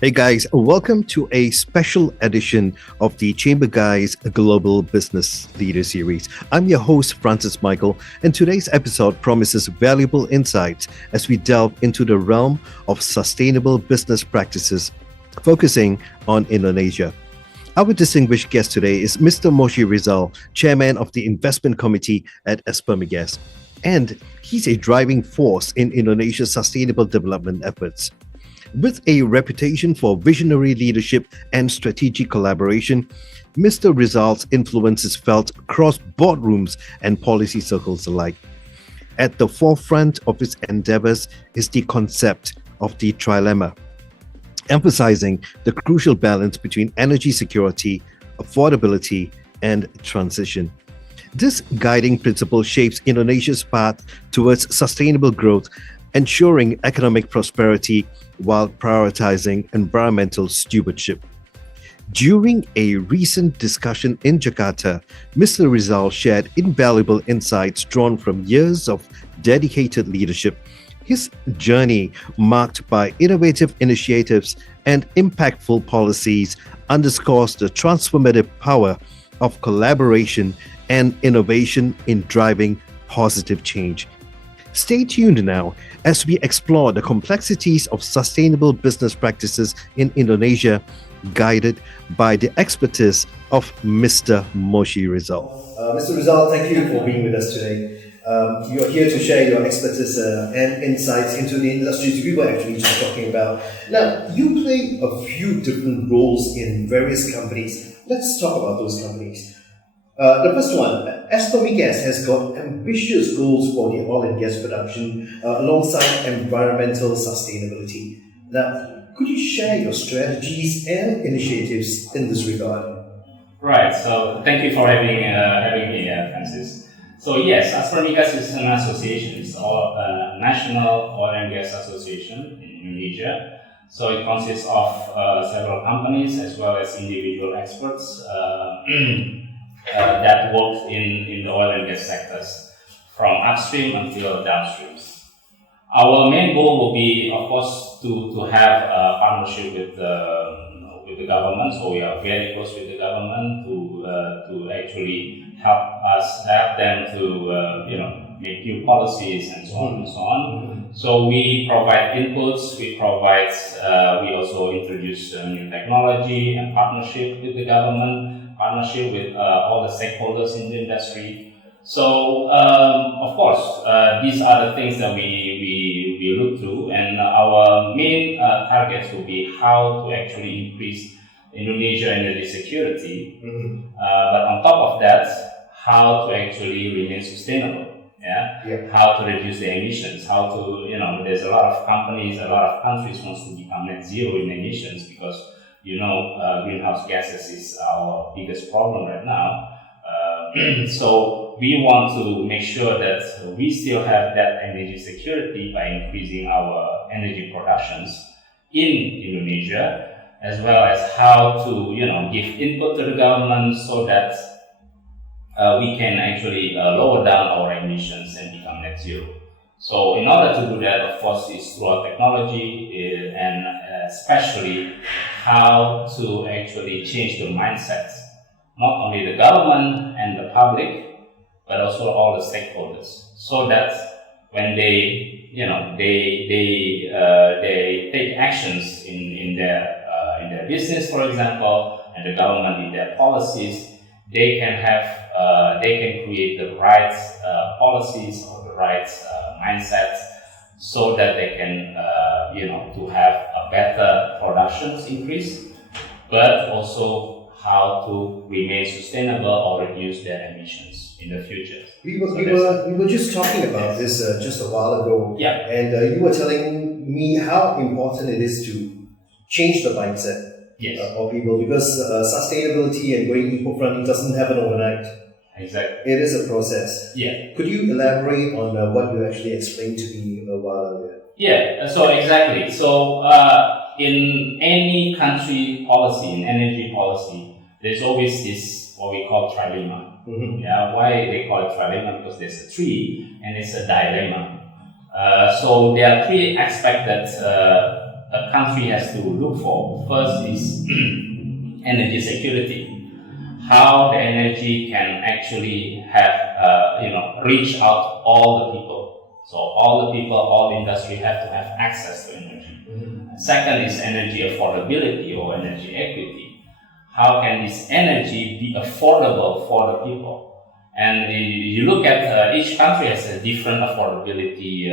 Hey guys, welcome to a special edition of the Chamber Guys Global Business Leader Series. I'm your host, Francis Michael, and today's episode promises valuable insights as we delve into the realm of sustainable business practices, focusing on Indonesia. Our distinguished guest today is Mr. Moshe Rizal, Chairman of the Investment Committee at ASPERMIGAS, and he's a driving force in Indonesia's sustainable development efforts. With a reputation for visionary leadership and strategic collaboration, Mr. Rizal's influence is felt across boardrooms and policy circles alike. At the forefront of his endeavors is the concept of the trilemma, emphasizing the crucial balance between energy security, affordability, and transition. This guiding principle shapes Indonesia's path towards sustainable growth, ensuring economic prosperity while prioritizing environmental stewardship. During a recent discussion in Jakarta, Mr. Rizal shared invaluable insights drawn from years of dedicated leadership. His journey, marked by innovative initiatives and impactful policies, underscores the transformative power of collaboration and innovation in driving positive change. Stay tuned now as we explore the complexities of sustainable business practices in Indonesia, guided by the expertise of Mr. Moshe Rizal. Mr. Rizal, thank you for being with us today. You're here to share your expertise and insights into the industries we were actually just talking about. Now, you play a few different roles in various companies. Let's talk about those companies. The first one, ASPERMIGAS has got ambitious goals for the oil and gas production alongside environmental sustainability. Now, could you share your strategies and initiatives in this regard? Right. So, thank you for having me, Francis. So, yes, ASPERMIGAS is an association. It's a National Oil and Gas Association in Indonesia. So, it consists of several companies as well as individual experts. That works in the oil and gas sectors, from upstream until downstreams. Our main goal will be, of course, to have a partnership with the government. So we are very close with the government to actually help them to make new policies and so on and so on. So we provide inputs, we also introduce new technology and partnership with the government. Partnership with all the stakeholders in the industry. So, of course, these are the things that we look through, and our main targets will be how to actually increase Indonesia energy security, but on top of that, how to actually remain sustainable. How to reduce the emissions, there's a lot of companies, a lot of countries wants to become net zero in emissions because greenhouse gases is our biggest problem right now. So we want to make sure that we still have that energy security by increasing our energy productions in Indonesia, as well as how to give input to the government so that we can actually lower down our emissions and become net zero. So in order to do that, of course, is through our technology and especially how to actually change the mindsets, not only the government and the public, but also all the stakeholders, so that when they take actions in their business, for example, and the government in their policies, they can create the right policies or the right mindsets, so that they can to have a better productions increase, but also how to remain sustainable or reduce their emissions in the future. We were just talking about this just a while ago, and you were telling me how important it is to change the mindset of people, because sustainability and going eco-friendly doesn't happen overnight. Exactly. It is a process. Yeah. Could you elaborate on what you actually explained to me a while earlier? Yeah, so exactly. So in any country policy, in energy policy, there's always this, what we call trilemma. Why they call it trilemma? Because there's a tree and it's a dilemma. So there are three aspects that a country has to look for. First is energy security. How the energy can actually have, reach out all the people. So all the people, all industry have to have access to energy. Second is energy affordability or energy equity. How can this energy be affordable for the people? And you look at each country has a different affordability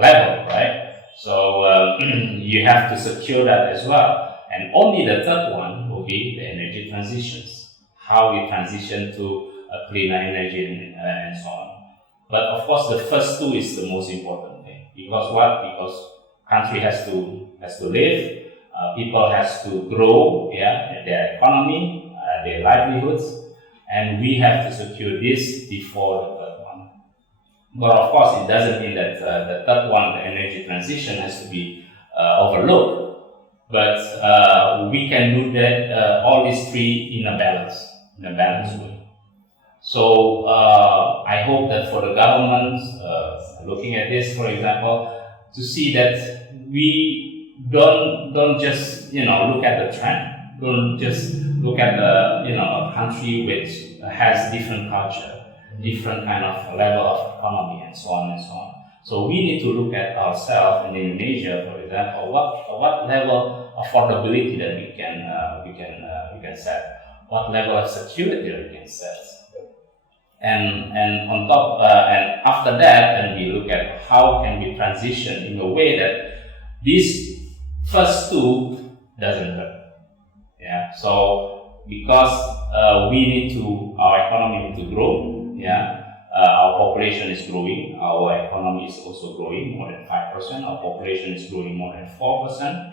level, right? So you have to secure that as well. And only the third one will be the energy transitions. How we transition to a cleaner energy and so on. But of course, the first two is the most important thing. Because what? Because country has to live, people has to grow, their economy, their livelihoods, and we have to secure this before the third one. But of course, it doesn't mean that the third one, the energy transition, has to be overlooked. But we can do that all these three in a balanced way. So I hope that for the government, looking at this, for example, to see that we don't just look at the trend, don't just look at a country which has different culture, different kind of level of economy, and so on and so on. So we need to look at ourselves in Indonesia, for example, what level of affordability that we can set. What level of security we can set, and on top, and after that, then we look at how can we transition in a way that these first two doesn't hurt. So because we need to, our economy need to grow. Our population is growing. Our economy is also growing more than 5%. Our population is growing more than 4%.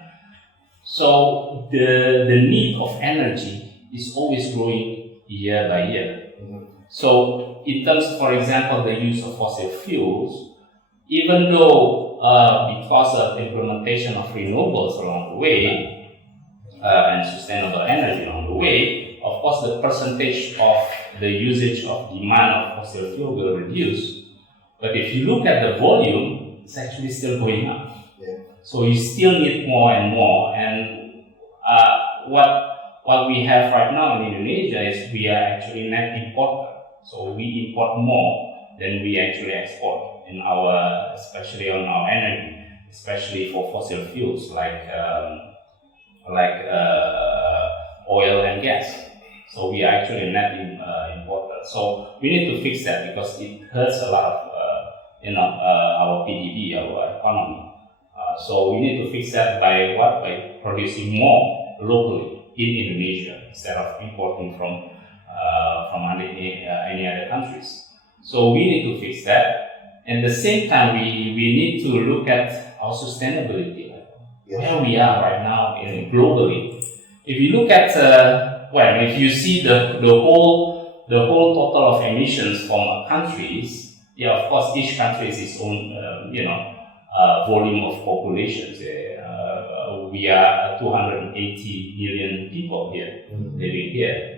So the need of energy is always growing year by year. So in terms, for example, the use of fossil fuels, even though because of implementation of renewables along the way and sustainable energy along the way, of course the percentage of the usage of demand of fossil fuel will reduce. But if you look at the volume, it's actually still going up. So you still need more and more. And what we have right now in Indonesia is we are actually net importer. So we import more than we actually export in our, especially on our energy, especially for fossil fuels like oil and gas. So we are actually net importer. So we need to fix that because it hurts a lot of our PDB, our economy. So we need to fix that by what? By producing more locally in Indonesia instead of importing from any other countries. So we need to fix that. At the same time, we need to look at our sustainability level, where we are right now globally. If you look at if you see the whole total of emissions from countries, of course each country has its own volume of populations. We are 280 million people here living here.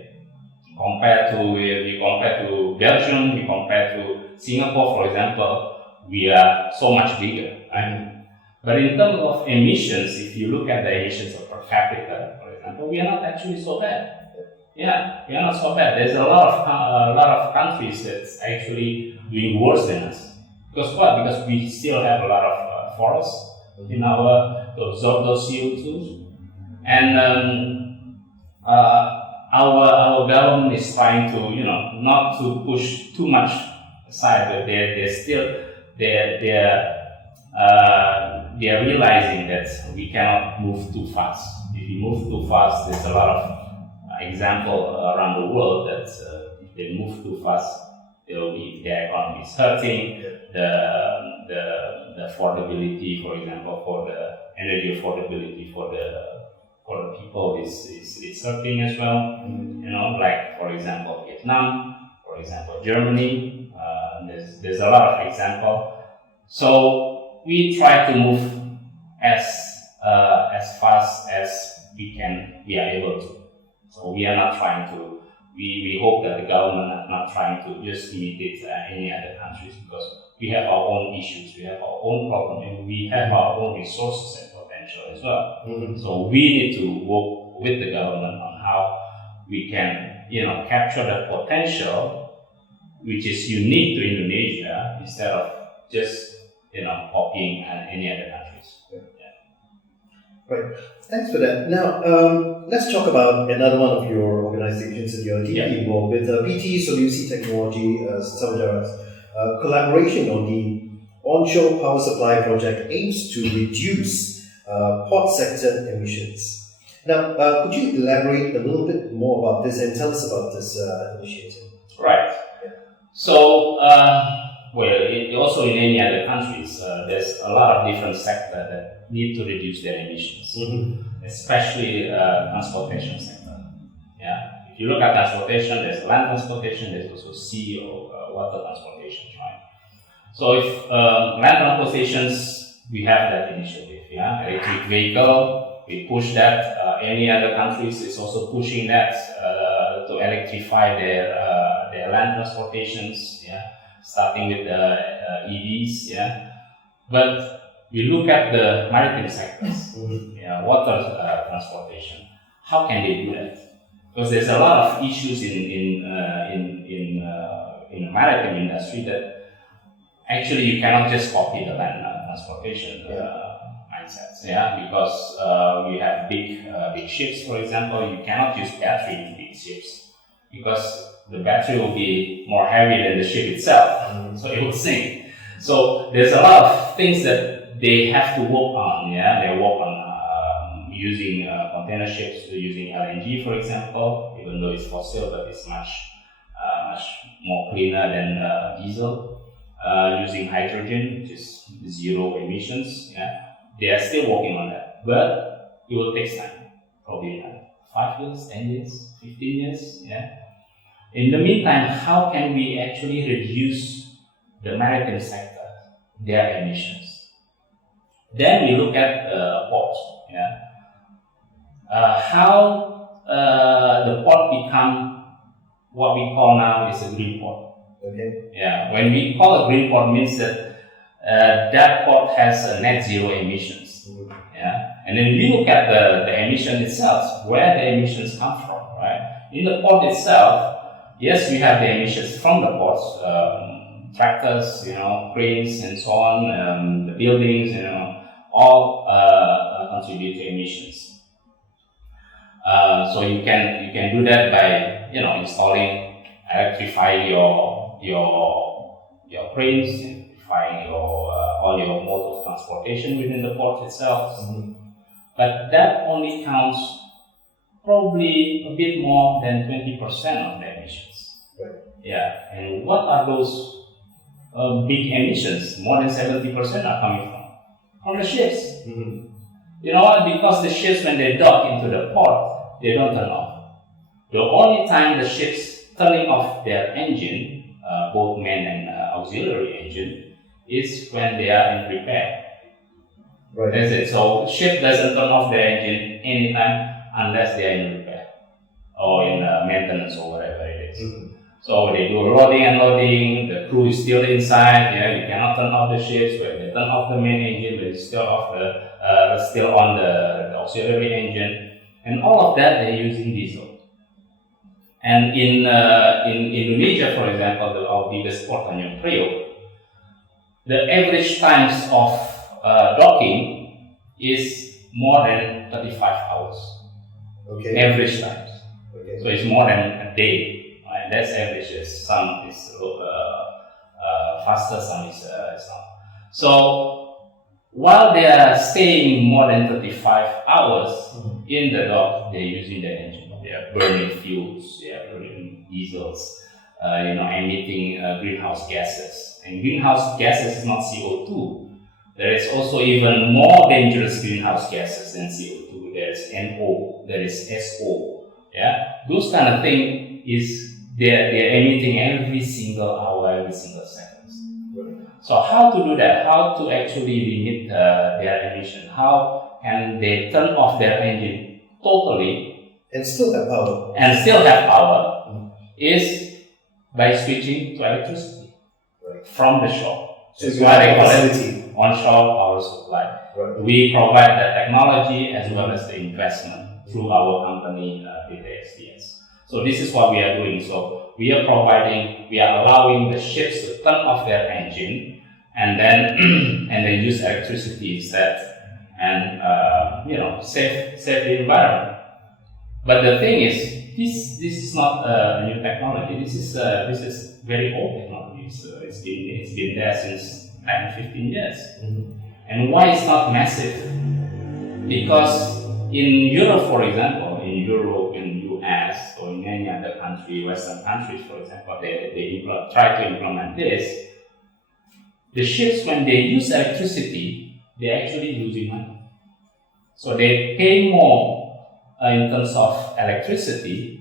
We compare to Belgium, we compare to Singapore, for example, we are so much bigger. But in terms of emissions, if you look at the emissions of per capita, for example, we are not actually so bad. We are not so bad. There's a lot of countries that's actually doing worse than us. Because what? Because we still have a lot of forests in to absorb those CO2s, and our government is trying to not to push too much aside, but they're realizing that we cannot move too fast. If you move too fast, there's a lot of example around the world that if they move too fast, their economy is hurting. The affordability, for example, for the energy affordability for the people is hurting as well. Like for example Vietnam, for example Germany. There's a lot of example. So we try to move as fast as we are able to. So we are not trying to. We hope that the government is not trying to just imitate any other countries, because we have our own issues, we have our own problem, and we have our own resources and potential. potential as well. So we need to work with the government on how we can, capture that potential, which is unique to Indonesia, instead of just, copying any other countries. Right. Thanks for that. Now, let's talk about another one of your organizations that you're deeply involved with, PT Solusi Technology Saudara's collaboration on the onshore power supply project aims to reduce port sector emissions. Now, could you elaborate a little bit more about this and tell us about this initiative? Right. Yeah. So, also in any other countries, there's a lot of different sectors that need to reduce their emissions, especially transportation sector. Yeah. If you look at transportation, there's land transportation, there's also sea or water transportation, right? So if land transportations, we have that initiative, electric vehicle, we push that. Any other countries is also pushing that to electrify their land transportations, starting with the EVs, But we look at the maritime sectors, water transportation. How can they do that? Because there's a lot of issues in the maritime industry that actually you cannot just copy the land transportation mindsets, because we have big ships, for example. You cannot use battery in big ships because the battery will be more heavy than the ship itself, so it will sink. So there's a lot of things that they have to work on. They work on using container ships, using LNG, for example, even though it's fossil, but it's much more cleaner than diesel. Using hydrogen, which is zero emissions. They are still working on that, but it will take time, probably 5 years, 10 years, 15 years. In the meantime, how can we actually reduce the maritime sector, their emissions? Then we look at ports. How the port become what we call now is a green port. Okay. When we call a green port, means that that port has net zero emissions. And then we look at the emission itself, where the emissions come from, right? In the port itself, yes, we have the emissions from the ports, tractors, cranes, and so on, the buildings, all contribute to emissions. So you can do that by electrifying your cranes, electrifying all your mode of transportation within the port itself. But that only counts probably a bit more than 20% of the emissions. Right. And what are those big emissions? More than 70% are coming from the ships. You know what? Because the ships, when they dock into the port, they don't turn off. The only time the ships turning off their engine, both main and auxiliary engine, is when they are in repair. Right. That's it. So ship doesn't turn off their engine anytime unless they are in repair or in maintenance or whatever it is. So they do loading and unloading, the crew is still inside, you cannot turn off the ships. When they turn off the main engine, but it's still on the auxiliary engine. And all of that they're using diesel. And in Indonesia, for example, our biggest port, Tanjung Priok, the average times of docking is more than 35 hours. Okay. Average times. Okay. So it's more than a day. Right? That's average. Some is faster, some is not. So while they are staying more than 35 hours in the dock, they're using the engine. They are burning fuels. They are burning diesels. Emitting greenhouse gases. And greenhouse gases is not CO2. There is also even more dangerous greenhouse gases than CO2. There is NO, there is SO. Those kind of thing is they're emitting every single hour, every single second. Right. So how to do that? How to actually limit their emission? How can they turn off their engine totally and still have power? Is by switching to electricity from the shore. So That's you why have they a call it facility. onshore power supply. Right. We provide the technology as well as the investment through our company, DTSDS. So this is what we are doing. So we are allowing the ships to turn off their engine and then and then use electricity instead, and save the environment. But the thing is, this is not a new technology. This is very old technology. So it's been there since 10-15 years. Mm-hmm. And why it's not massive? Because in Europe, for example, in Europe, in US, or in any other country, Western countries, for example, they try to implement this. The ships, when they use electricity, they're actually losing money. So they pay more in terms of electricity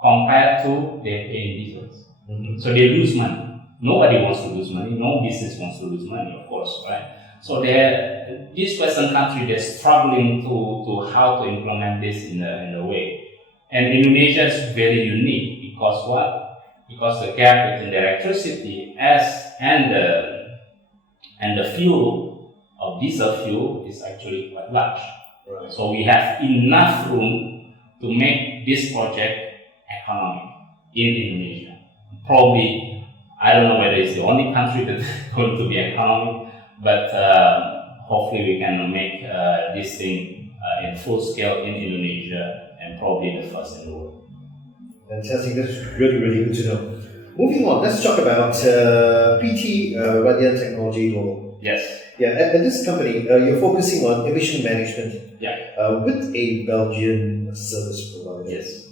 compared to they pay in diesels. Mm-hmm. So they lose money. Nobody wants to lose money. No business wants to lose money, of course, right? So this Western country, they're struggling to how to implement this in the way. And Indonesia is very unique because what? Because the gap between the electricity and the fuel of diesel fuel is actually quite large. Right. So we have enough room to make this project economic in Indonesia. Probably, I don't know whether it's the only country that's going to be economic, but hopefully we can make this thing in full scale in Indonesia and probably the first in the world. Fantastic. That's really, really good to know. Moving on, let's talk about PT Radian Technology Global. Yes. Yeah, at this company, you're focusing on emission management. Yeah. With a Belgian service provider. Yes.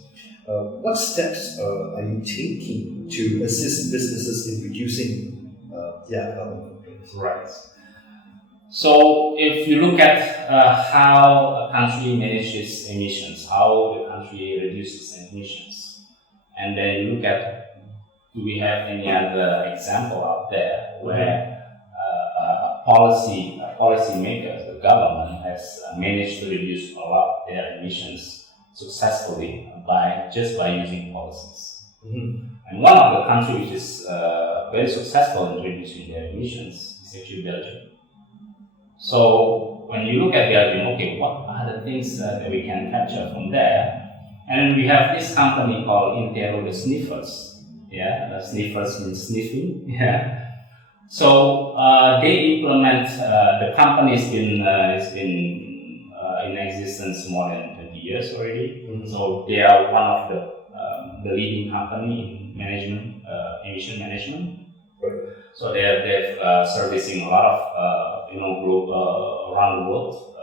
What steps are you taking to assist businesses in reducing their carbon footprint? Right. So if you look at how a country manages emissions, how the country reduces emissions, and then you look at, do we have any other example out there where policymakers, the government, has managed to reduce a lot their emissions successfully by using policies. Mm-hmm. And one of the countries which is very successful in reducing their emissions is actually Belgium. So when you look at Belgium, okay, what are the things that we can capture from there? And we have this company called Intero, the sniffers. Yeah, the sniffers means sniffing. Yeah. So they implement. The company has been in existence more than 20 years already. Mm-hmm. So they are one of the leading company in management, emission management. Right. So they're servicing a lot of group around the world.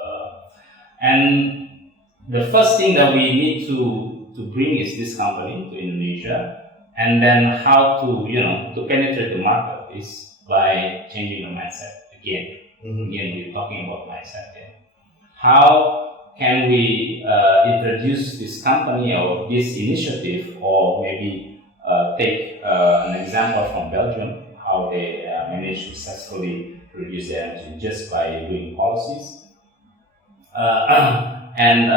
And the first thing that we need to bring is this company to Indonesia, and then how to penetrate the market is by changing the mindset again. Mm-hmm. Again, we're talking about mindset here. How can we introduce this company or this initiative, or maybe take an example from Belgium, how they managed to successfully reduce their energy just by doing policies, and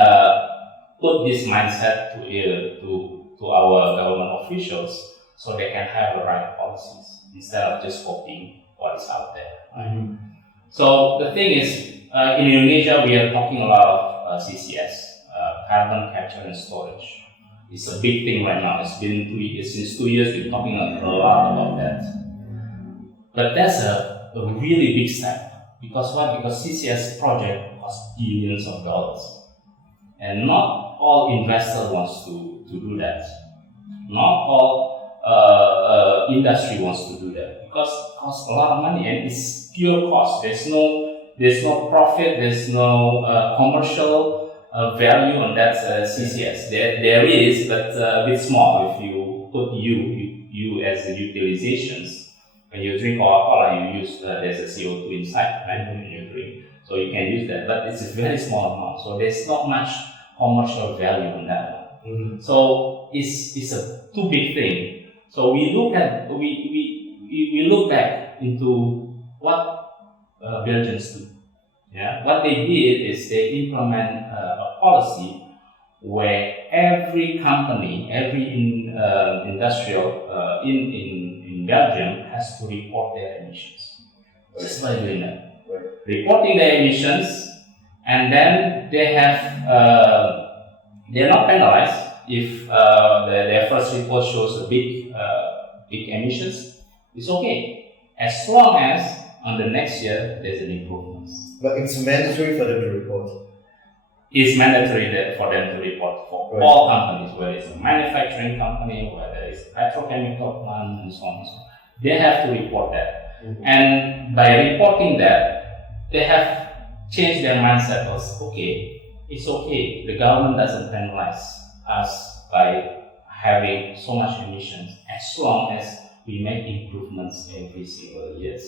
put this mindset to our government officials so they can have the right policies instead of just copying what is out there. Right? Mm-hmm. So the thing is, in Indonesia, we are talking a lot of CCS, carbon capture and storage. It's a big thing right now. It's been 2 years. Since 2 years, we're talking a lot about that. But that's a really big step. Because what? Because CCS project costs billions of dollars. And not all investors wants to do that. Not all industry wants to do that, because it costs a lot of money and it's pure cost. There's no profit, there's no commercial value on that CCS. There is, but a bit small. If you put you as the utilizations, when you drink Coca-Cola, you use there's a CO2 inside, right? When you drink, so you can use that, but it's a very small amount. So there's not much commercial value on that one. Mm-hmm. So it's a too big thing. So we look back into what Belgians do. Yeah, what they did is they implement a policy where every company, every industrial in Belgium has to report their emissions. just by doing that. Right. Reporting their emissions, and then they are not penalized if their first report shows a big emissions. It's okay, as long as on the next year there's an improvement. But it's mandatory for them to report. It's mandatory for them to report for all companies, whether it's a manufacturing company, whether it's a petrochemical plant, and so on and so on. They have to report that. And by reporting that, they have changed their mindset as, okay, it's okay, the government doesn't penalize us by having so much emissions as long as we make improvements every single year.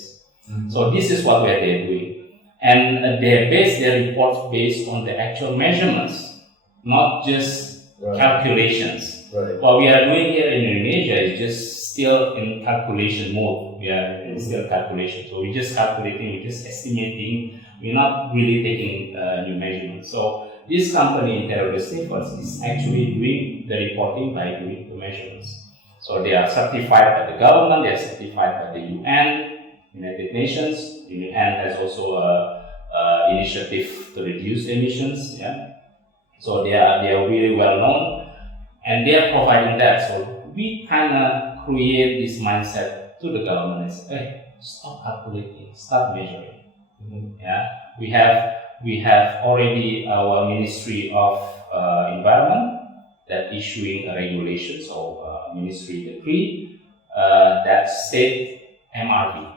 So this is what they're doing. And they base their reports based on the actual measurements, not just calculations. What we are doing here in Indonesia is just still in calculation mode. We are in still calculation. So we're just calculating, we're just estimating, we're not really taking new measurements. So this company in terrorist efforts is actually doing the reporting by doing the measurements. So they are certified by the government, they are certified by the UN, United Nations. The UN has also an initiative to reduce emissions. Yeah, so they are really well known, and they are providing that. So we kind of create this mindset to the government and say, hey, stop calculating, start measuring. Yeah, we have already our Ministry of Environment that issuing a regulation, so Ministry decree that state MRV.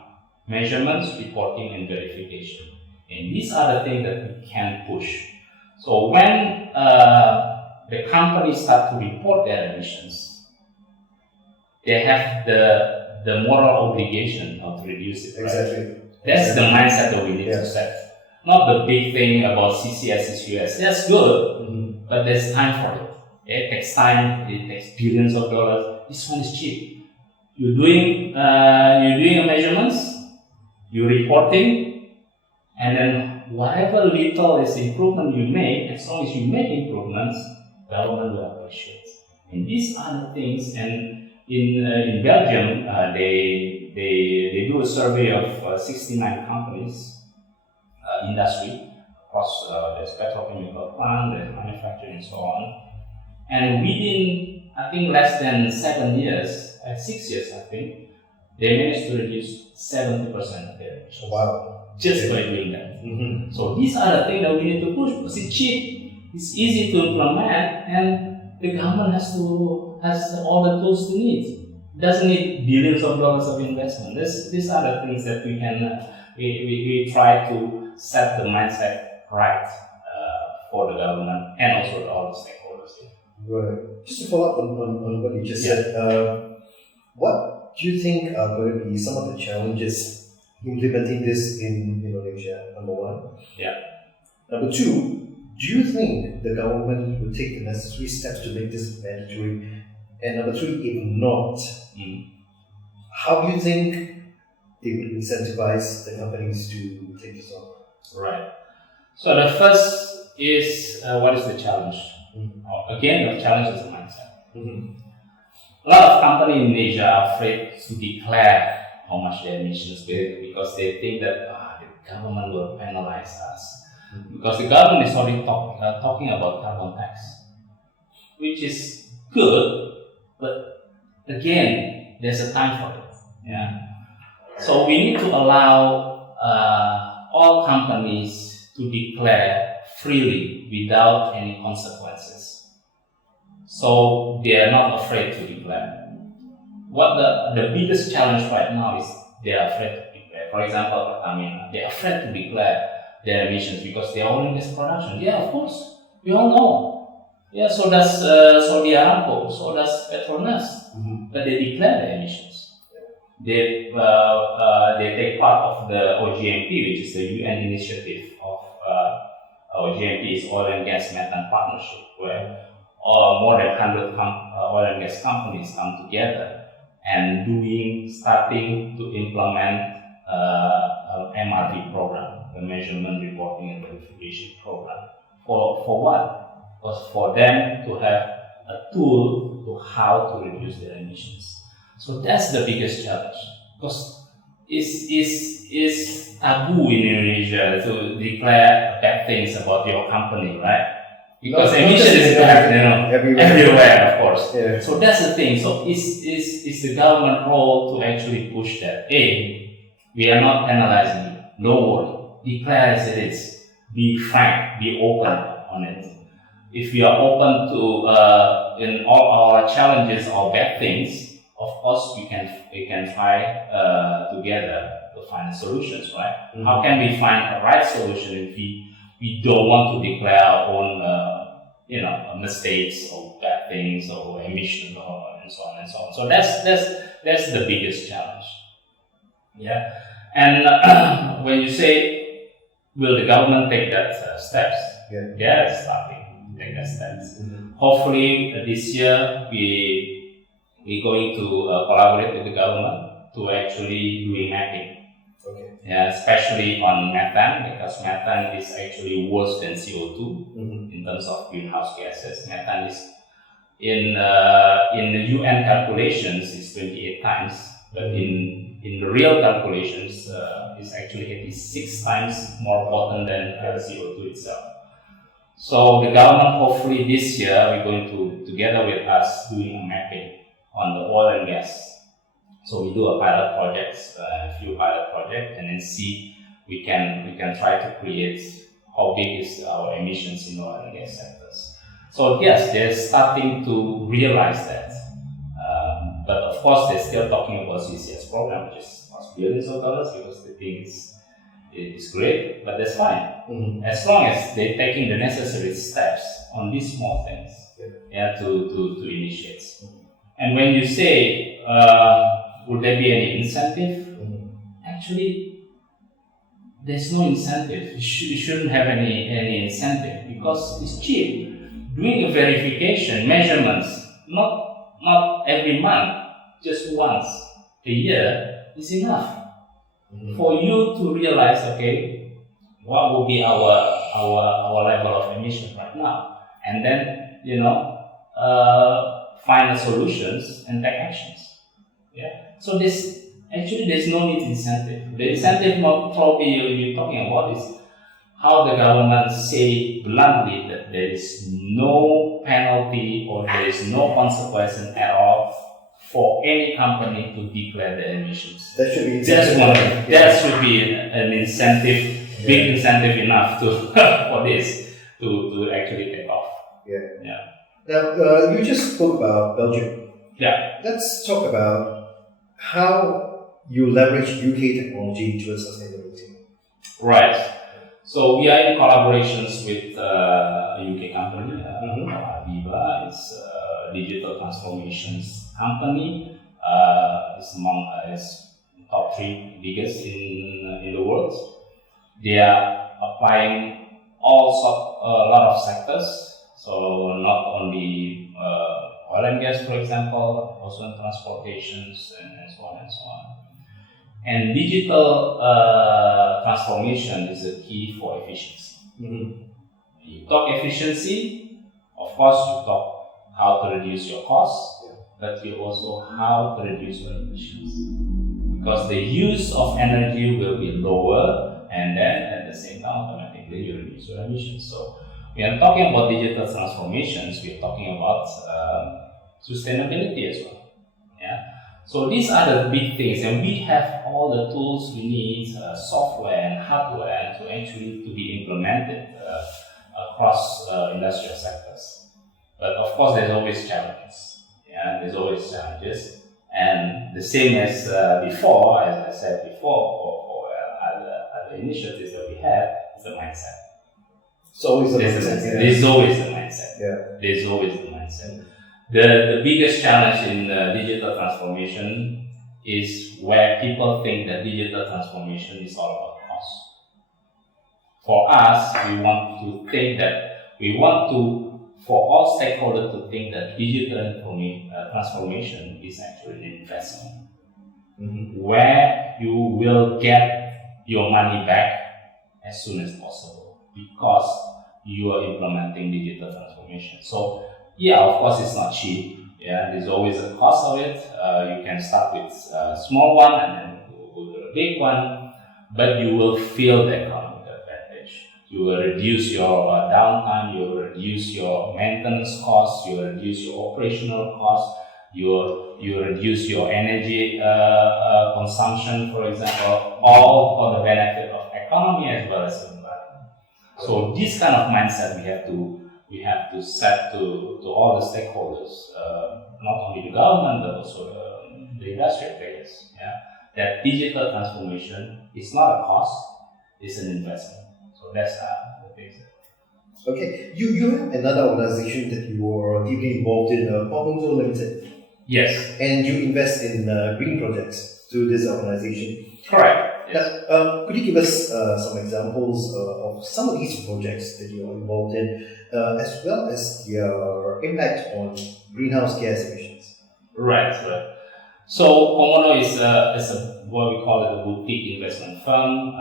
Measurements, reporting, and verification. And these are the things that we can push. So when the companies start to report their emissions, they have the moral obligation of to reduce it. Exactly. Right? That's the mindset that we need to set. Not the big thing about CCS, US. That's good, but there's time for it. It takes time, it takes billions of dollars. This one is cheap. You're doing a measurements, you're reporting, and then whatever little is improvement you make, as long as you make improvements, government will appreciate. And these are the things. And in Belgium, they do a survey of 69 companies, industry across. There's petrochemical plant, there's manufacturing, and so on. And within, I think, less than 7 years, 6 years, I think, they managed to reduce 70% of their emissions. Wow. Just by doing that. So these are the things that we need to push, because it's cheap, it's easy to implement, and the government has all the tools to need. It doesn't need billions of dollars of investment. These are the things that we can we try to set the mindset right for the government and also to all the stakeholders. Right. Just to follow up on what you just said, what do you think are going to be some of the challenges implementing this in Indonesia, number one? Yeah. Number two, do you think the government will take the necessary steps to make this mandatory? And number three, if not, how do you think they will incentivize the companies to take this on? Right. So the first is, what is the challenge? Again, the challenge is the mindset. A lot of companies in Indonesia are afraid to declare how much their emissions did, because they think that the government will penalize us. Because the government is already talking about carbon tax, which is good, but again, there's a time for it. Yeah. So we need to allow all companies to declare freely without any consequences. So they are not afraid to declare. What the biggest challenge right now is they are afraid to declare. For example, they are afraid to declare their emissions because they are oil and gas production. Yeah, of course, we all know. Yeah, so does Saudi Aramco, so does Petronas, but they declare their emissions. They take part of the OGMP, which is the UN initiative of OGMP is Oil and Gas Methane Partnership, where more than 100 oil and gas companies come together and starting to implement MRV program, the measurement, reporting, and verification program. For what? Because for them to have a tool to how to reduce their emissions. So that's the biggest challenge. Because is taboo in Indonesia to declare bad things about your company, right? Because emission is bad, everywhere, of course. Yeah. So that's the thing. So is the government role to actually push that? We are not penalizing you. Don't worry. Declare as it is. Be frank. Be open on it. If we are open to in all our challenges or bad things, of course we can try together to find solutions, right? Mm-hmm. How can we find a right solution if we don't want to declare our own mistakes or bad things or emission and so on and so on. So that's the biggest challenge. Yeah, and when you say, will the government take that steps? Yeah, they're starting to take that steps. Mm-hmm. Hopefully this year we're going to collaborate with the government to actually doing mapping. Okay. Yeah, especially on methane, because methane is actually worse than CO2 in terms of greenhouse gases. Methane is in the UN calculations is 28 times, but in the real calculations is actually 86 times more potent than CO2 itself. So the government, hopefully this year, we're going to, together with us, doing a mapping on the oil and gas. So we do a pilot projects, a few pilot projects, and then see we can try to create how big is our emissions in oil and gas sectors. So yes, they're starting to realize that, but of course they're still talking about CCS program, which is cost billions of dollars because they think it's great, but that's fine as long as they're taking the necessary steps on these small things, to initiate. And when you say, would there be any incentive? Actually, there's no incentive. You shouldn't have any incentive because it's cheap. Doing a verification, measurements, not every month, just once a year is enough for you to realize, okay, what will be our level of emission right now, and then find the solutions and take actions. Yeah. So there's no need incentive. The incentive probably you're talking about is how the government say bluntly that there is no penalty or there is no consequence at all for any company to declare the emissions. That should be incentive. That should be an incentive, big incentive enough to for this to actually take off. Yeah. Now you just spoke about Belgium. Yeah. Let's talk about how you leverage UK technology towards sustainability. Right. So we are in collaborations with a UK company, Viva. It's a digital transformations company. It's among its top 3 biggest in the world. They are applying a lot of sectors. So not only oil and gas, for example, also in transportations and so on and so on. And digital transformation is a key for efficiency. You talk efficiency, of course you talk how to reduce your costs, but you also how to reduce your emissions. Because the use of energy will be lower, and then at the same time automatically you reduce your emissions. So we are talking about digital transformations, we are talking about sustainability as well. Yeah. So these are the big things, and we have all the tools we need, software and hardware, to actually to be implemented across industrial sectors. But of course, there's always challenges. Yeah, there's always challenges, and the same as before, as I said before, for other initiatives that we have, is the mindset. It's always the mindset. There's always the mindset. Yeah. There's always the mindset. The biggest challenge in digital transformation is where people think that digital transformation is all about cost. For us, we want for all stakeholders to think that digital transformation is actually an investment, where you will get your money back as soon as possible because you are implementing digital transformation. So yeah, of course it's not cheap. Yeah, there's always a cost of it. You can start with a small one and then go to a big one, but you will feel the economic advantage. You will reduce your downtime, you will reduce your maintenance costs, you will reduce your operational costs, you will reduce your energy consumption, for example, all for the benefit of economy as well as environment. So this kind of mindset we have to set to all the stakeholders, not only the government but also the industrial players. Yeah? That digital transformation is not a cost, it's an investment. So that's the thing. Okay, you have another organization that you are deeply involved in, Cognito Limited. Yes. And you invest in green projects through this organization. Correct. Yes. Could you give us some examples of some of these projects that you are involved in, as well as their impact on greenhouse gas emissions? Right. So Komodo is a what we call it a boutique investment firm.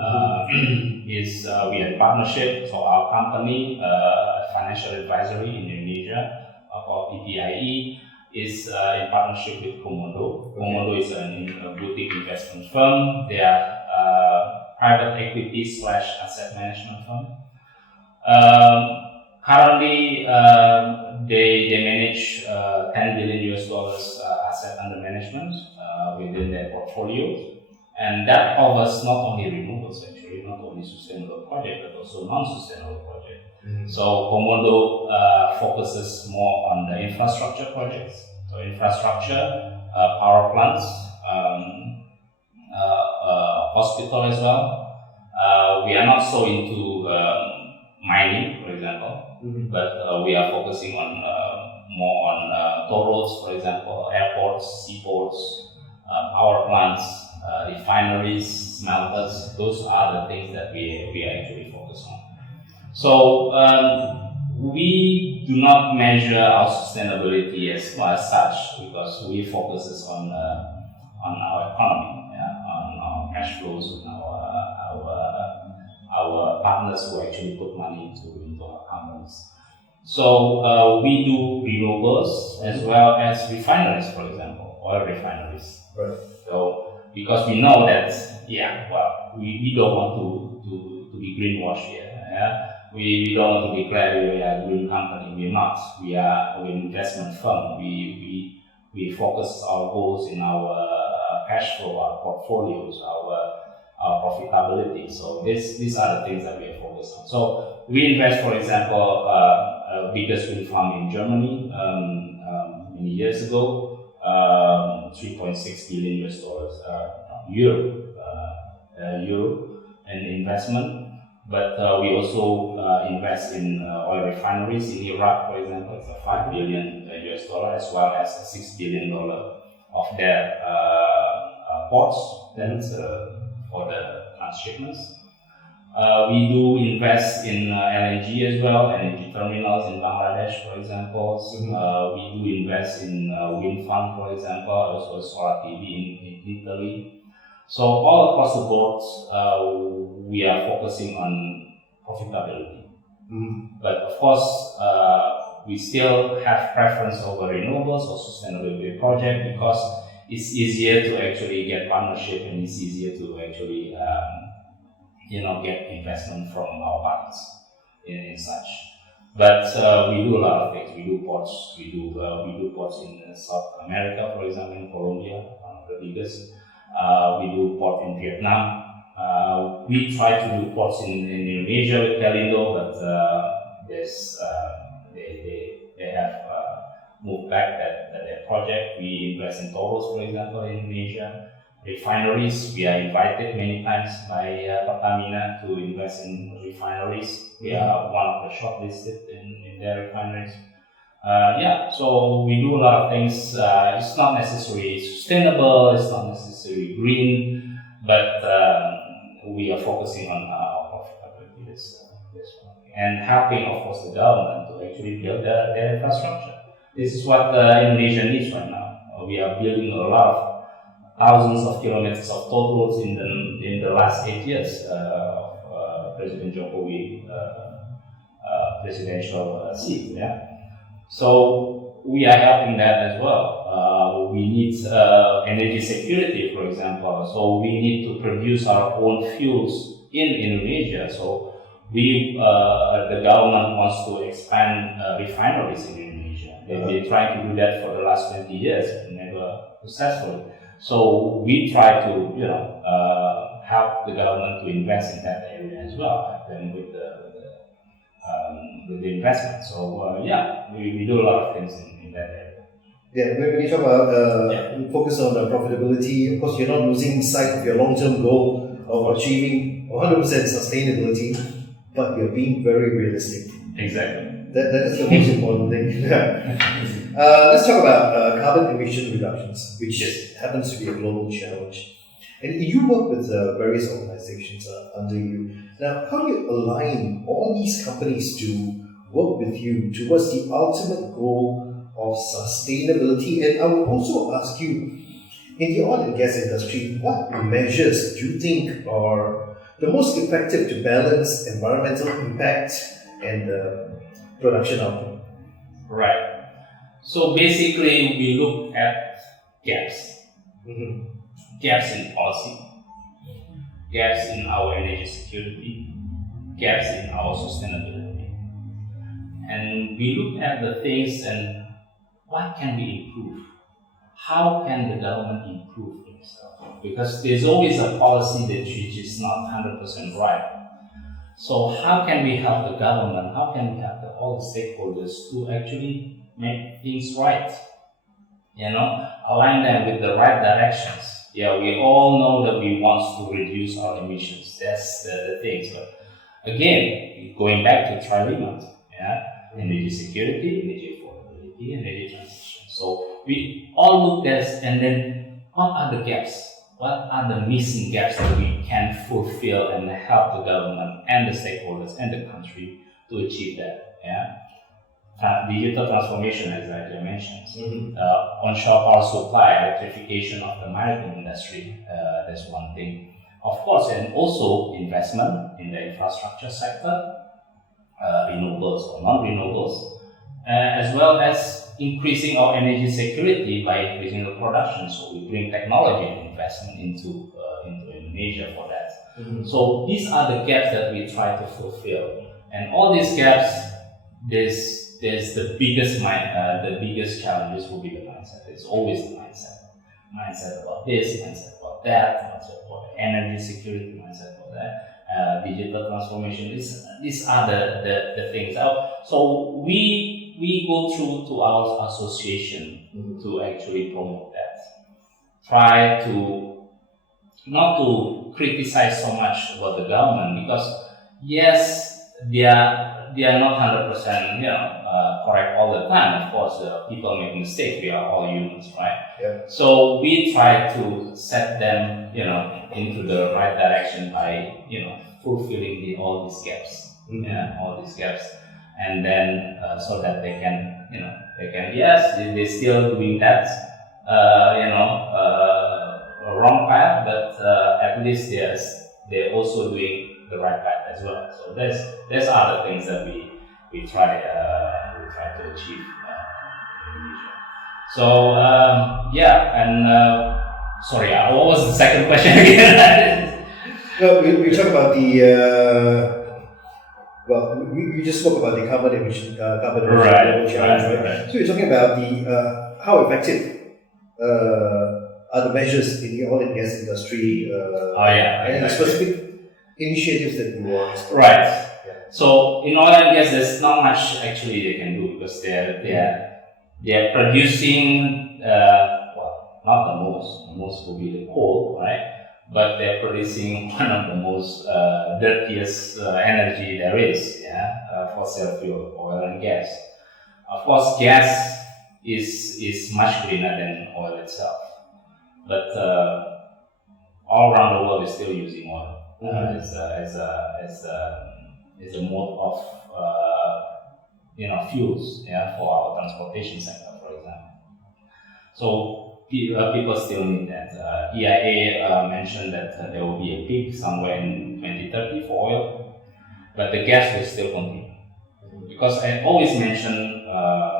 We are in partnership. So our company, financial advisory in Indonesia, called PPIE, is in partnership with Komodo. Okay. Komodo is a boutique investment firm. They are private equity / asset management firm. Currently, they manage $10 billion asset under management within their portfolio, and that covers not only renewables, actually, not only sustainable project, but also non-sustainable project. Mm-hmm. So Komodo focuses more on the infrastructure projects. So infrastructure, power plants, hospital as well. We are not so into mining, for example, mm-hmm. but we are focusing on more on toll roads, for example, airports, seaports, power plants, refineries, smelters. Those are the things that we are actually focused on. So we do not measure our sustainability as such, because we focus on our economy, on our cash flows, and our partners who actually put money into our companies. So we do renewables as well as refineries, for example, oil refineries. Right. So because we know that, we don't want to be greenwashed here. Yeah? We don't want to declare we are a green company. We're not. We are an investment firm. We focus our goals in our cash flow, our portfolios, our profitability. So these are the things that we are focused on. So we invest, for example, biggest wind farm in Germany many years ago, $3.6 billion euro in investment. But we also invest in oil refineries in Iraq, for example. It's a $5 billion as well as $6 billion of their ports. That's for the transshipments. We do invest in LNG as well, LNG terminals in Bangladesh, for example. Mm-hmm. We do invest in wind farm, for example, also solar PV in Italy. So all across the board, we are focusing on profitability. Mm-hmm. But of course, we still have preference over renewables or sustainability project, because it's easier to actually get partnership, and it's easier to actually get investment from our partners in such. But we do a lot of things. We do ports. We do ports in South America, for example, in Colombia, one of the biggest. We do port in Vietnam. We try to do ports in Indonesia with Pelindo, but they have moved back their project. We invest in toll roads, for example, in Indonesia. Refineries, we are invited many times by Pertamina to invest in refineries. We are one of the shortlisted in their refineries. So we do a lot of things. It's not necessarily sustainable, it's not necessarily green, but we are focusing on our profitability this one. And helping, of course, the government to actually build their infrastructure. This is what Indonesia needs right now. We are building a lot of thousands of kilometers of toll roads in the last 8 years of President Jokowi presidential seat. Yeah. So we are helping that as well. We need energy security, for example. So we need to produce our own fuels in Indonesia. So the government wants to expand refineries in Indonesia. They've been trying to do that for the last 20 years, but never successfully. So we try to, help the government to invest in that area as well, help them with the investment. So we do a lot of things in that area. Yeah, when you talk about focus on profitability, of course you're not losing sight of your long-term goal of achieving 100% sustainability, but you're being very realistic. Exactly. That is the most important thing. Let's talk about carbon emission reductions, which happens to be a global challenge. And you work with various organizations under you. Now, how do you align all these companies to work with you towards the ultimate goal of sustainability? And I would also ask you, in the oil and gas industry, what measures do you think are the most effective to balance environmental impact and production output? Right. So basically, we look at gaps. Gaps in policy, gaps in our energy security, gaps in our sustainability. And we look at the things and what can we improve? How can the government improve itself? Because there's always a policy which is not 100% right. So how can we help the government? How can we help all the stakeholders to actually make things right? Align them with the right directions. Yeah, we all know that we want to reduce our emissions. That's the things. But again, going back to trilemma, energy security, energy affordability, energy transition. So we all look at and then what are the gaps? What are the missing gaps that we can fulfill and help the government and the stakeholders and the country to achieve that? Digital transformation, as I mentioned, onshore power supply, electrification of the maritime industry, that's one thing. Of course, and also investment in the infrastructure sector, renewables or non-renewables, as well as increasing our energy security by increasing the production. So we bring technology and investment into Indonesia for that. So these are the gaps that we try to fulfill, and all these gaps, there's the biggest challenges will be the mindset. It's always the mindset about this, mindset about that, mindset about energy security, mindset about that, digital transformation. These are the things. So we go through to our association to actually promote that. Try to not to criticize so much about the government, because yes, they are not 100% correct all the time. Of course, people make mistakes. We are all humans, right? Yeah. So we try to set them, into the right direction by, fulfilling all these gaps, all these gaps, and then so that they can, yes, they're still doing that, wrong path, but at least they're also doing the right path as well. So there's other things that we try to achieve in Indonesia. So sorry, what was the second question again? Well, we talk about the you just spoke about the carbon emission global challenge, right? So you're talking about the how effective are the measures in the oil and gas industry, and the specific initiatives that you want. Right. Yeah. So in oil and gas, there's not much actually they can do, because they're producing not the most will be the coal, right? But they're producing one of the most dirtiest energy there is, fossil fuel, oil and gas. Of course, gas is much greener than oil itself, but all around the world is still using oil as a mode of fuels, for our transportation sector, for example. So people still need that. EIA mentioned that there will be a peak somewhere in 2030 for oil, but the gas will still continue. Because I always mention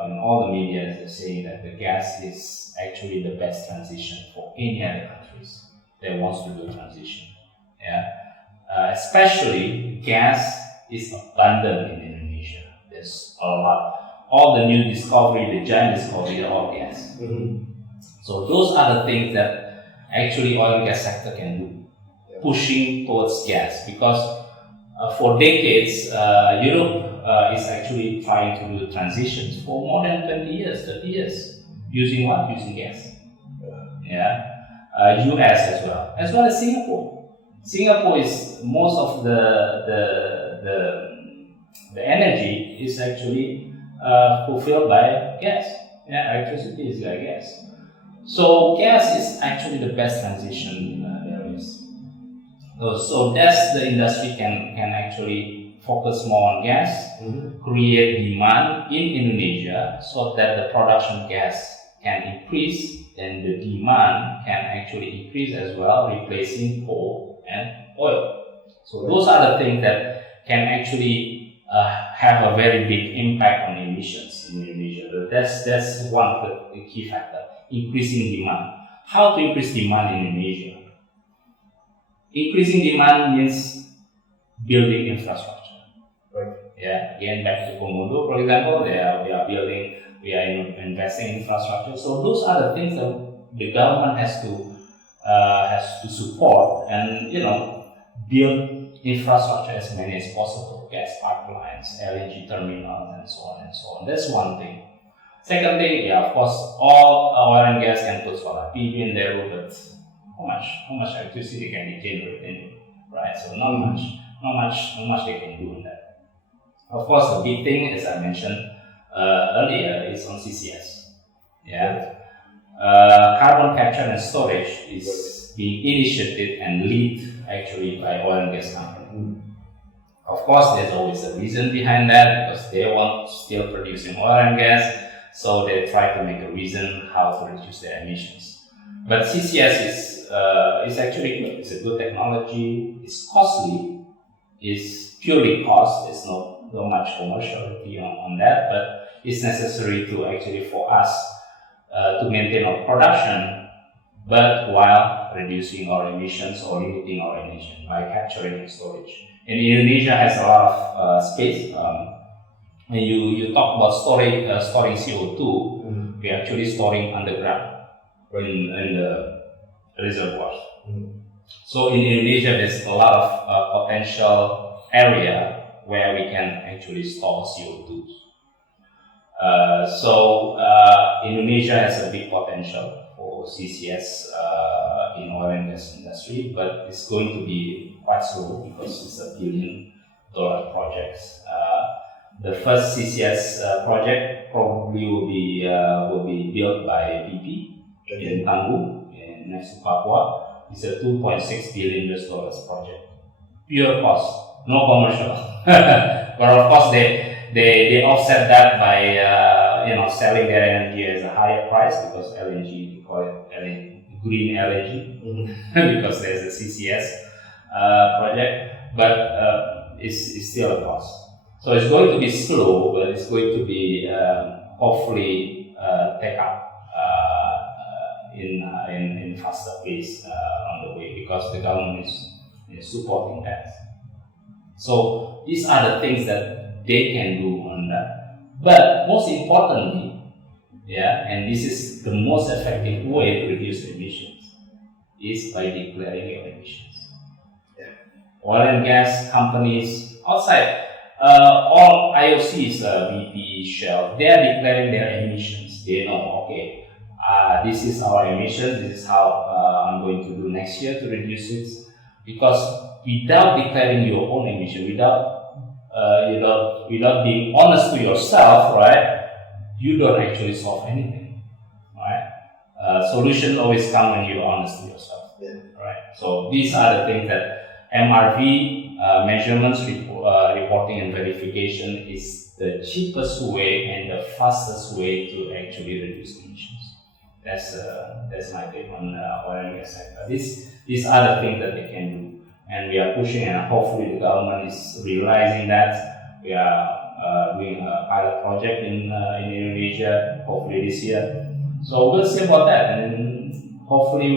in all the media they're saying that the gas is actually the best transition for any other countries that wants to do transition. Yeah, especially gas is abundant in Indonesia. There's a lot. All the new discovery, the giant discovery, are all gas. So those are the things that actually oil and gas sector can do, pushing towards gas, because for decades Europe is actually trying to do transitions for more than 20 years, 30 years, using what? Using gas. Yeah, US as well as Singapore. Singapore is most of the energy is actually fulfilled by gas. Yeah, electricity is like gas. So gas is actually the best transition there is. So that's the industry can actually focus more on gas, create demand in Indonesia so that the production gas can increase and the demand can actually increase as well, replacing coal and oil. So those are the things that can actually have a very big impact on emissions in Indonesia. That's one of the key factors, increasing demand. How to increase demand in Indonesia? Increasing demand means building infrastructure. Right. Yeah. Again, back to Komodo, for example, we are investing in infrastructure. So those are the things that the government has to support and build infrastructure as many as possible. Gas pipelines, LNG terminals, and so on and so on. That's one thing. Second thing, of course, all oil and gas can put solar PV in there, but how much electricity can they generate anyway, right? So not much they can do in that. Of course, the big thing, as I mentioned earlier, is on CCS. Yeah, carbon capture and storage is being initiated and led actually by oil and gas companies. Of course, there's always a reason behind that because they want still producing oil and gas, so they try to make a reason how to reduce their emissions. But CCS is actually good. It's a good technology. It's costly. It's purely cost. There's not much commerciality on that, but it's necessary to actually for us to maintain our production, but while reducing our emissions or limiting our emission by capturing and storage. And Indonesia has a lot of space. And you talk about storing CO2. We're actually storing underground in the reservoirs. So in Indonesia, there's a lot of potential area where we can actually store CO2. So Indonesia has a big potential for CCS in oil and gas industry, but it's going to be quite slow because it's $1 billion project. The first CCS project probably will be built by BP in Tangguh, next to Papua. It's a $2.6 billion project. Pure cost, no commercial. But of course, they offset that by selling their energy as a higher price because LNG, we call it green LNG, because there's a CCS project. But it's still a cost. So it's going to be slow, but it's going to be hopefully take up in faster pace on the way because the government is supporting that. So these are the things that they can do on that. But most importantly, and this is the most effective way to reduce emissions, is by declaring your emissions. Oil and gas companies outside, all IOCs, BP, Shell, they are declaring their emissions. They know, okay, this is our emissions, this is how I'm going to do next year to reduce it. Because without declaring your own emission, without being honest to yourself, right, you don't actually solve anything, right? Solutions always come when you're honest to yourself, right? So these are the things that MRV, measurements, reporting and verification is the cheapest way and the fastest way to actually reduce emissions. That's my take on oil and gas sector. These are the things that they can do, and we are pushing, and hopefully the government is realizing that. We are doing a pilot project in Indonesia, hopefully this year. So we'll see about that, and hopefully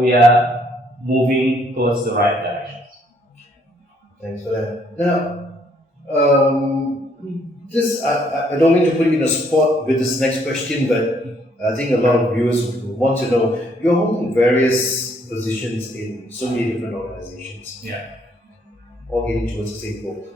we are moving towards the right directions. Thanks for that. Now, this I don't mean to put you in a spot with this next question, but I think a lot of viewers want to know. You're holding various positions in so many different organizations. Yeah. All getting towards the same goal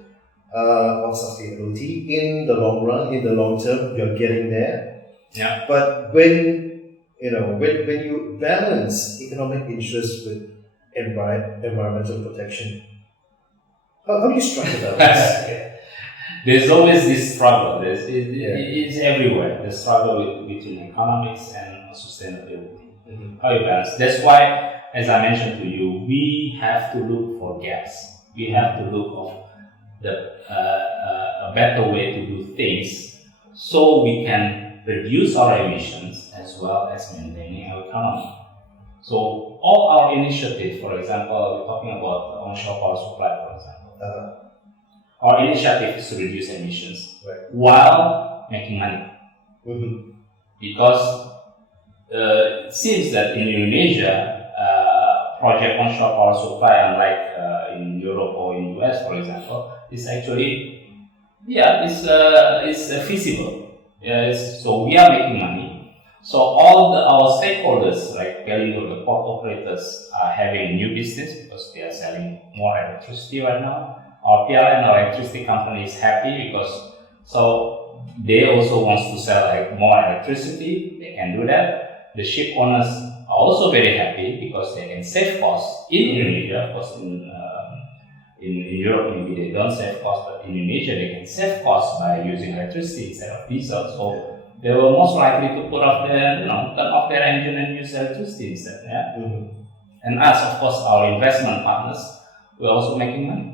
of sustainability. In the long run, in the long term, you're getting there. Yeah. But when you balance economic interests with environmental protection, how do you strike a balance? There's always this struggle. It's everywhere. The struggle between economics and sustainability. Mm-hmm. How you balance? That's why, as I mentioned to you, we have to look for gaps. We have to look for a better way to do things, so we can reduce our emissions as well as maintaining our economy. So all our initiatives, for example, we're talking about onshore power supply, for example. Our initiative is to reduce emissions while making money. Mm-hmm. Because it seems that in Indonesia, project onshore power supply, unlike in Europe or in US, for example, is actually, it's feasible. So we are making money. So all our stakeholders, like the port operators, are having new business because they are selling more electricity right now. Our PLN, our electricity company, is happy because they also want to sell more electricity. They can do that. The ship owners are also very happy because they can save costs in Indonesia. Of course, in Europe maybe they don't save costs, but in Indonesia they can save costs by using electricity instead of diesel. So they were most likely to turn off their engine and use electricity instead. Yeah? Mm-hmm. And us, of course, our investment partners, we're also making money.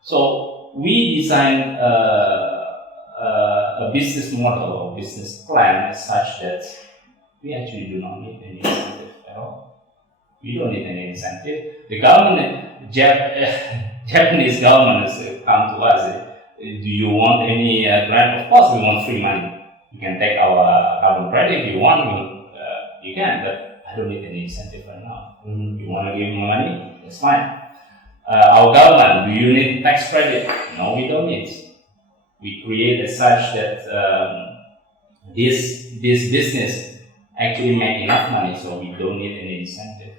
So we designed a business model or business plan as such that we actually do not need any incentive at all. We don't need any incentive. The government, Japanese government has come to us. Do you want any grant? Of course, we want free money. You can take our carbon credit if you want. You can, but I don't need any incentive right now. Mm-hmm. You want to give me money? That's fine. Our government, do you need tax credit? No, we don't need. We create as such that this business actually make enough money, so we don't need any incentive.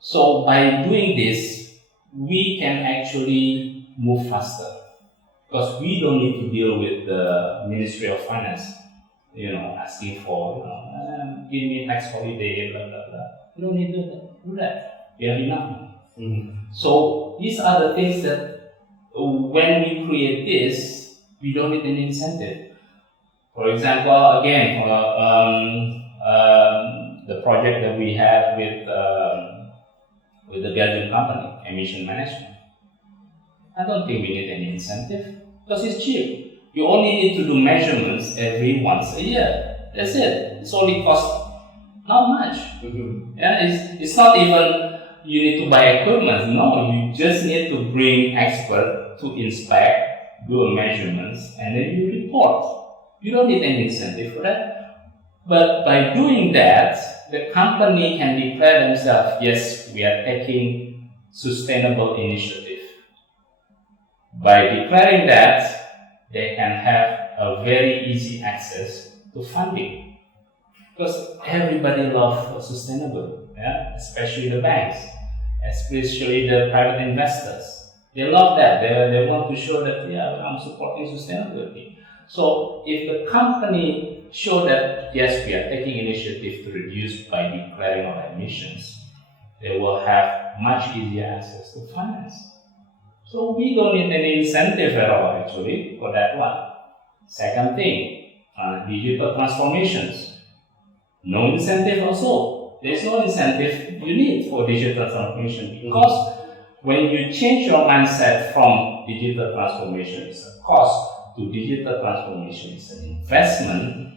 So by doing this, we can actually move faster because we don't need to deal with the Ministry of Finance, asking for, give me tax holiday, blah blah blah. We don't need to do that. We have enough money. Mm-hmm. So these are the things that when we create this, we don't need any incentive. For example, again, for the project that we have with the Belgian company, Emission management, I don't think we need any incentive because it's cheap. You only need to do measurements every once a year. That's it. It's only cost not much. Mm-hmm. Yeah, it's not even you need to buy equipment. No, you just need to bring expert to inspect, do measurements, and then you report. You don't need any incentive for that. But by doing that, the company can declare themselves, yes, we are taking sustainable initiative. By declaring that, they can have a very easy access to funding. Because everybody loves sustainable, especially the banks, especially the private investors. They love that. They want to show that, I'm supporting sustainability. So if the company show that, yes, we are taking initiative to reduce by declaring our emissions, they will have much easier access to finance. So we don't need any incentive at all, actually, for that one. Second thing, digital transformations. No incentive also. There's no incentive you need for digital transformation because when you change your mindset from digital transformation is a cost to digital transformation is an investment,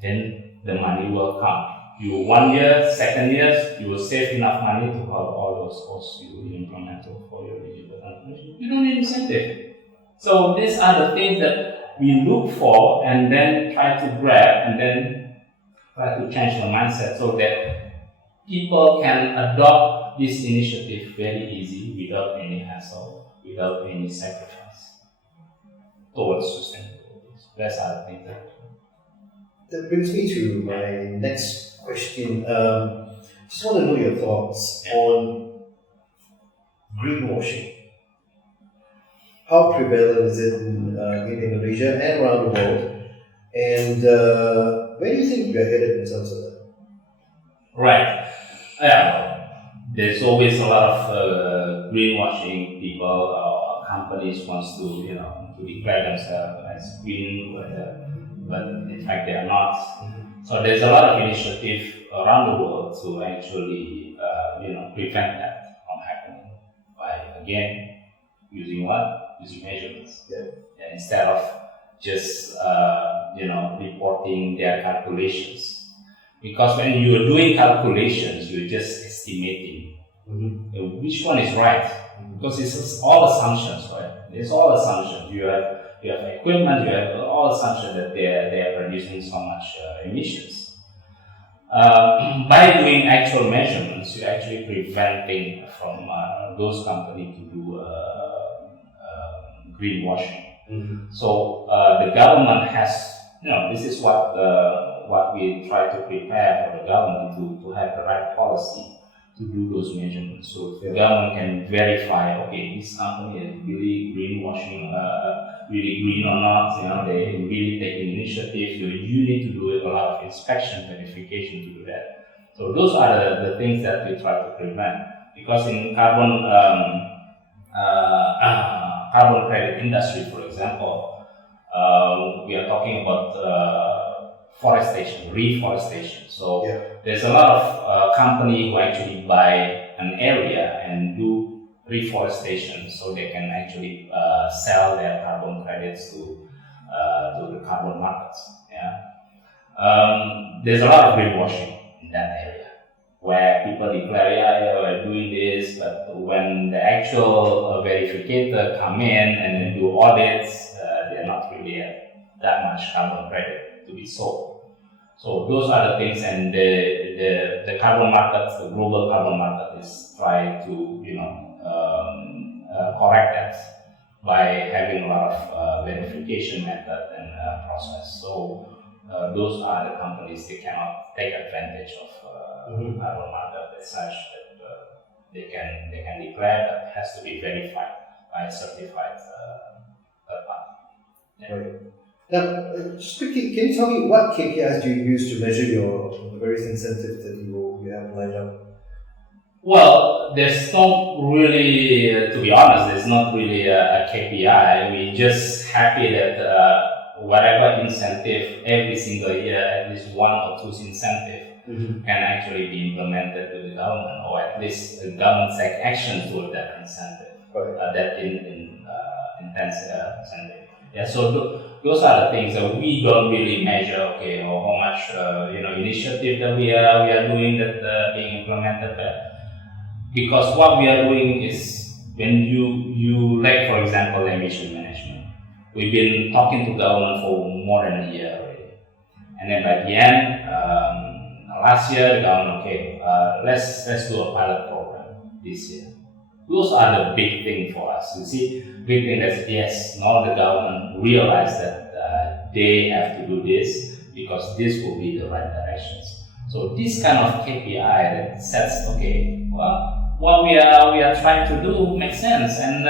then the money will come. You 1 year, 2nd year, you will save enough money to cover all those costs you will implement for your digital transformation. You don't need incentive. So these are the things that we look for and then try to grab and then try to change the mindset so that people can adopt this initiative very easy without any hassle, without any sacrifice towards sustainability. That's how I think That brings me to my next question. Just want to know your thoughts on greenwashing. How prevalent is it in Indonesia and around the world? And where do you think we are headed in terms of that? Right. Yeah. There's always a lot of greenwashing. People or companies wants to to declare themselves as green, but in fact they are not. So there's a lot of initiative around the world to actually prevent that from happening by again using what? Using measurements. Yeah, instead of just reporting their calculations. Because when you're doing calculations, you're just estimating which one is right. Because it's all assumptions, right? It's all assumptions. You have equipment, you have all assumptions that they are producing so much emissions. By doing actual measurements, you're actually preventing from those companies to do greenwashing. So the government has, this is what we try to prepare for the government to have the right policy to do those measurements. So the government can verify, okay, this company is really greenwashing, really green or not, they really taking initiative. You need to do a lot of inspection, verification to do that. So those are the things that we try to prevent. Because in carbon credit industry, for example, we are talking about reforestation. So there's a lot of company who actually buy an area and do reforestation, so they can actually sell their carbon credits to the carbon markets. There's a lot of greenwashing in that area, where people declare, we're doing this, but when the actual verificator come in and then do audits, they're not really that much carbon credit to be sold. So those are the things, and the carbon market, the global carbon market, is trying to correct that by having a lot of verification method and process. So those are the companies that cannot take advantage of carbon market as such that they can declare, but it has to be verified by a certified third party. Right. Now, just quickly, can you tell me what KPIs do you use to measure your various incentives that you have lined up? Well, there's not really, to be honest, there's not really a KPI. We're just happy that whatever incentive every single year, at least one or two incentives can actually be implemented with the government, or at least the government take action toward that incentive, that intense incentive. Yeah, so those are the things that we don't really measure. Okay, or how much initiative that we are doing that being implemented. Because what we are doing is, when you like, for example, emission management, we've been talking to government for more than a year already, and then by the end, last year the government, let's do a pilot program this year. Those are the big thing for us. You see, big thing that yes, now the government realize that they have to do this because this will be the right directions. So this kind of KPI that sets, what we are trying to do makes sense, and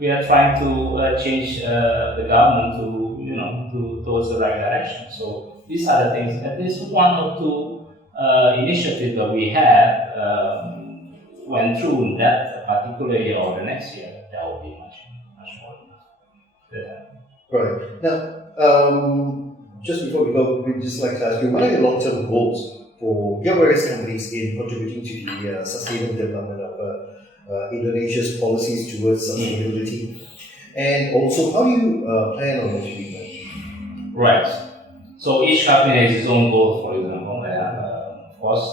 we are trying to change the government to towards the right direction. So these are the things. At least one or two initiatives that we had went through in that particular year or the next year. That will be much more enough. Right. Now, just before we go, we'd just like to ask you, what are your long-term goals for your various companies in contributing to the sustainable development of Indonesia's policies towards sustainability? And also, how do you plan on achieving that? Right. So each company has its own goal, for example. Of course,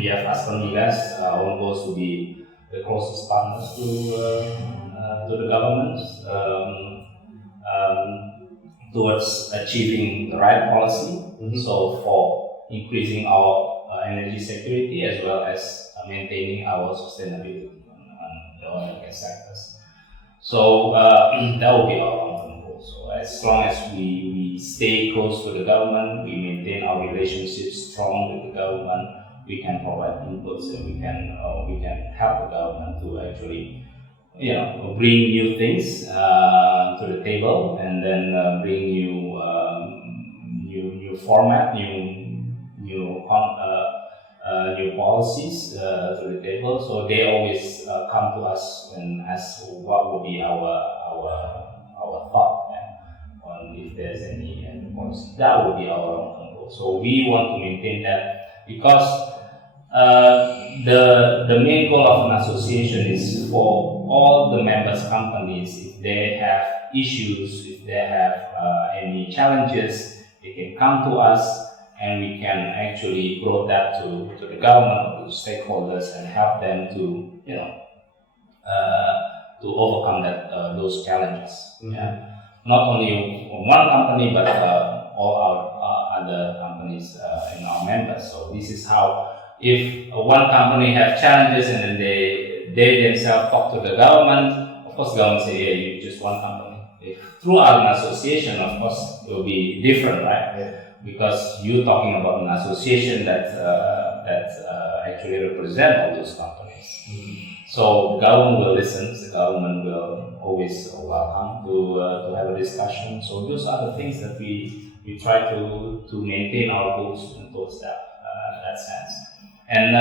we have ASPERMIGAS. Our own goal is to be the closest partners to to the government towards achieving the right policy. So for increasing our energy security as well as maintaining our sustainability on the oil and gas sectors. So that will be our long-term goal. So as long as we stay close to the government, we maintain our relationships strong with the government, we can provide inputs and we can help the government to actually bring new things to the table, and then bring new format, new policies to the table. So they always come to us and ask what would be our thought on if there's any policy. That would be our long-term goal. So we want to maintain that, because the main goal of an association is for all the members companies, if they have issues, if they have any challenges, they can come to us and we can actually bring that to the government, to the stakeholders, and help them to to overcome those challenges. Not only one company, but all our other companies in our members. So this is how, if one company have challenges and then they themselves talk to the government, of course the government say, yeah, you're just one company. If through an association, of course, it will be different, right? Yeah. Because you're talking about an association that actually represent all those companies. So the government will listen, the government will always welcome to have a discussion. So those are the things that we try to maintain our goals towards that sense. And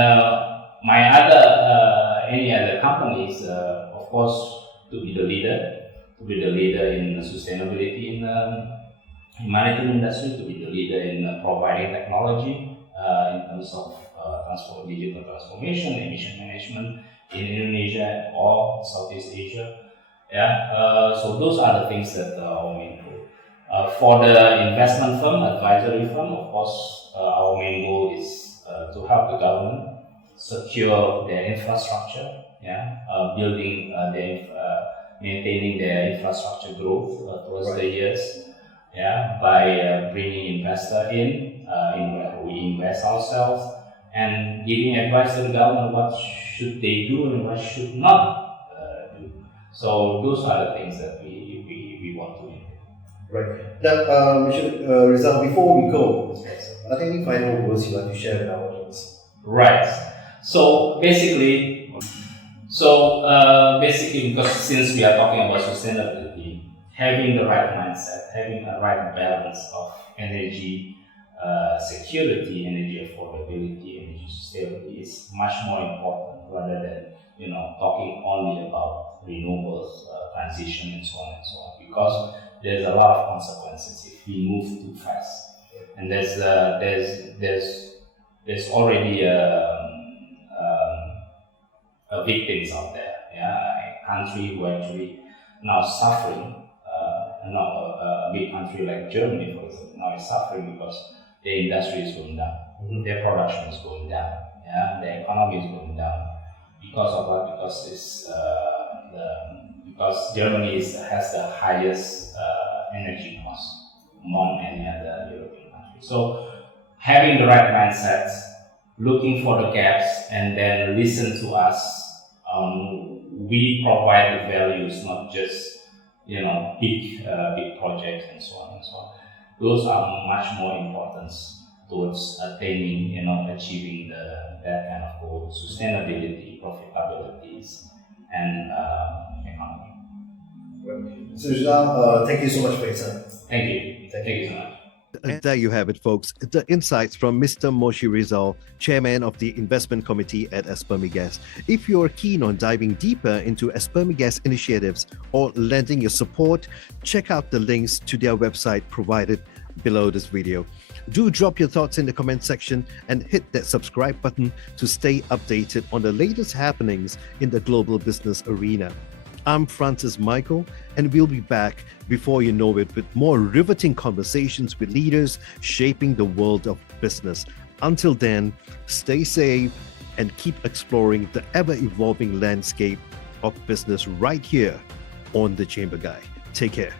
any other companies, of course, to be the leader in sustainability in maritime industry, to be the leader in providing technology in terms of digital transformation, emission management in Indonesia or Southeast Asia. So those are the things that our main goal. For the investment firm, advisory firm, of course, our main goal is to help the government secure their infrastructure, building maintaining their infrastructure growth towards the years, by bringing investor in where we invest ourselves, and giving advice to the government what should they do and what should not do. So those are the things that we want to do. Right. Now, Mr. Rizal, before we go, are there any final words you want to share with our audience? Right. So basically, because since we are talking about sustainability, having the right mindset, having the right balance of energy security, energy affordability, energy sustainability is much more important rather than talking only about renewables, transition, and so on and so on. Because there's a lot of consequences if we move too fast, and there's already victims out there. A country who actually now suffering. A big country like Germany, for example, now is suffering because their industry is going down, their production is going down, their economy is going down. Because of what? Because Germany has the highest energy cost among any other European country. So having the right mindset, looking for the gaps, and then listen to us. We provide the values, not just big projects and so on and so on. Those are much more important towards attaining, achieving that kind of goal: sustainability, profitabilities, and economy. So Rizal, thank you so much for your time. Thank you so much. And there you have it, folks. The insights from Mr. Moshe Rizal, Chairman of the Investment Committee at ASPERMIGAS. If you're keen on diving deeper into ASPERMIGAS initiatives or lending your support, check out the links to their website provided below this video. Do drop your thoughts in the comment section and hit that subscribe button to stay updated on the latest happenings in the global business arena. I'm Francis Michael, and we'll be back before you know it with more riveting conversations with leaders shaping the world of business. Until then, stay safe and keep exploring the ever-evolving landscape of business right here on The Chamber Guy. Take care.